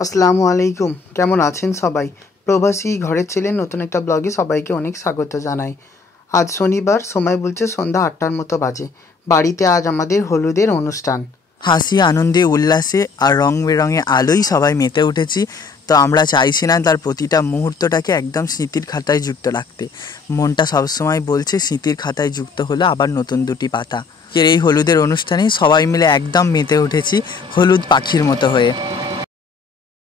আসসালামু আলাইকুম, কেমন আছেন সবাই? প্রবাসী ঘরের ছেলে নতুন একটা ব্লগে সবাইকে অনেক স্বাগত জানাই। আজ শনিবার, সময় বলছে সন্ধ্যা 8টার মতো বাজে। বাড়িতে আজ আমাদের হলুদের অনুষ্ঠান। হাসি, আনন্দে, উল্লাসে আর রং বেরঙে আলোই সবাই মেতে উঠেছি। তো আমরা চাইছি না তার প্রতিটা মুহূর্তটাকে একদম স্মৃতির খাতায় যুক্ত রাখতে। মনটা সবসময় বলছে স্মৃতির খাতায় যুক্ত হলো আবার নতুন দুটি পাতা। এই হলুদের অনুষ্ঠানে সবাই মিলে একদম মেতে উঠেছি হলুদ পাখির মতো হয়ে।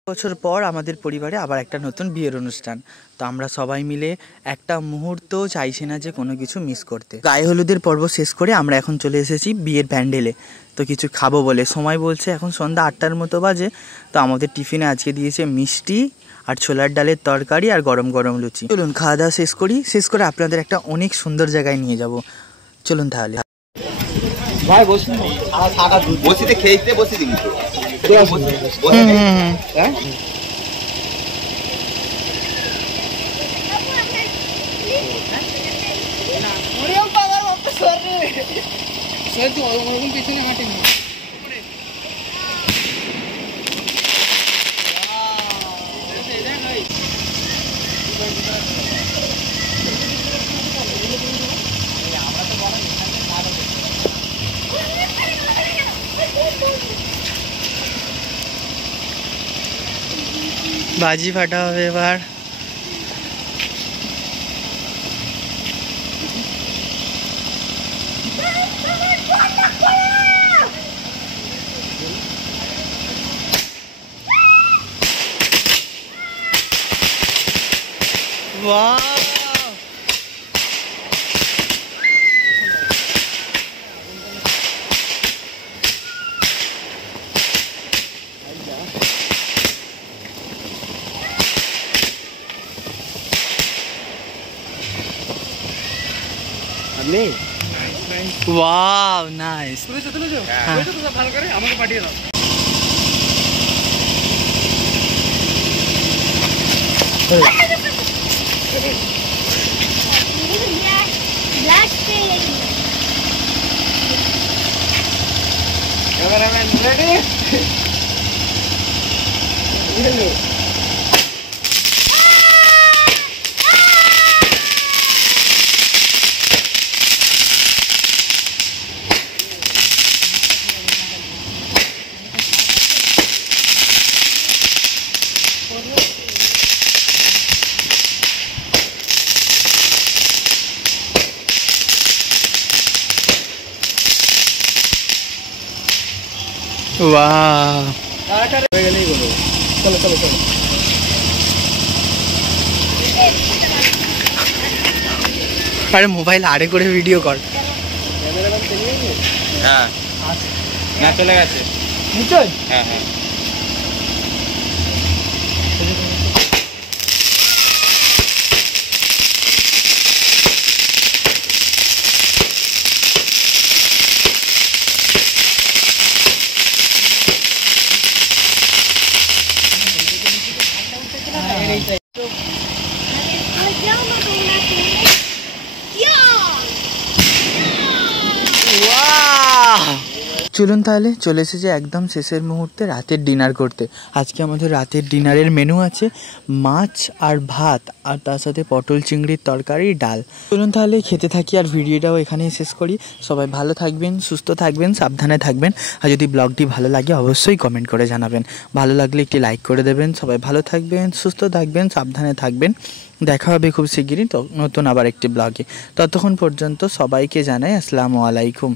বছর পর আমাদের পরিবারে আবার একটা নতুন বিয়ের অনুষ্ঠান। তো আমরা সবাই মিলে একটা মুহূর্ত চাইছি না যে কোনো কিছু মিস করতে। গায়ে হলুদের পর্ব শেষ করে আমরা এখন চলে এসেছি বিয়ের প্যান্ডেলে। তো কিছু খাবো বলে, সময় বলছে এখন সন্ধ্যা 8টার মতো বাজে। তো আমাদের টিফিনে আজকে দিয়েছে মিষ্টি আর ছোলার ডালের তরকারি আর গরম গরম লুচি। চলুন খাওয়া দাওয়া শেষ করে আপনাদের একটা অনেক সুন্দর জায়গায় নিয়ে যাব। চলুন তাহলে। ভাই বসুন, বসিতে খেয়েতে বসি দিন তো। বাজি ফাটা হবে এবার। Wow, nice. ভালো করে আমাকে পাঠিয়ে দাও। वाह, चलो चलो चलो। अरे मोबाइल आड़े करे वीडियो कर। হ্যাঁ না চলে গেছে নিচে। হ্যাঁ হ্যাঁ চলুন তাহলে চলে এসেছে একদম শেষের মুহূর্তে রাতের ডিনার করতে। আজকে আমাদের রাতের ডিনারের মেনু আছে মাছ আর ভাত, আর তার সাথে পটল চিংড়ির তরকারি, ডাল। চলুন তাহলে খেতে থাকি আর ভিডিওটাও এখানেই শেষ করি। সবাই ভালো থাকবেন, সুস্থ থাকবেন, সাবধানে থাকবেন। আর যদি ব্লগটি ভালো লাগে অবশ্যই কমেন্ট করে জানাবেন। ভালো লাগলে একটি লাইক করে দেবেন। সবাই ভালো থাকবেন, সুস্থ থাকবেন, সাবধানে থাকবেন। দেখা হবে খুব শিগগিরই নতুন আবার একটি ব্লগে। ততক্ষণ পর্যন্ত সবাইকে জানাই আসসালামু আলাইকুম।